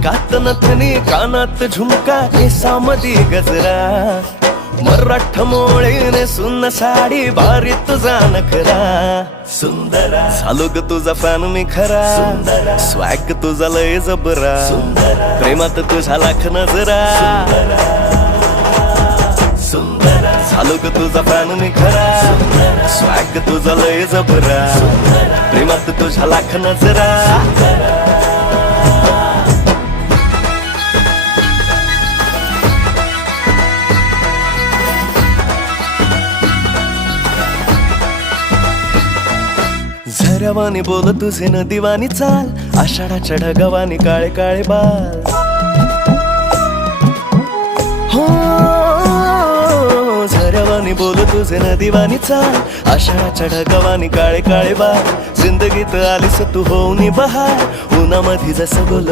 नाकात नथनी कानात झुमका केसामधी गजरा मराठ मोळीने सुन्न साडी भारी तुझा नखरा सुंदरा झालो ग तुझा फॅन मी खरा सुंदरा स्वॅग तुझा लय जबरा सुंदरा प्रेमात तुझा लाख नजरा सुंदरा झालो ग तुझा फॅन मी खरा स्वॅग तुझा लय जबरा प्रेमात तुझा लाख नजरा झऱ्यावानी बोल तुझे नदीवानी चाल आषाढाच्या ढगावानी काळे काळे बाल हो झऱ्यावानी बोल तुझे नदीवानी चाल आषाढाच्या ढगावानी काळे काळे बाल जिंदगीत आलीस तू होऊनी बहार उन्हामध्ये जसं बोल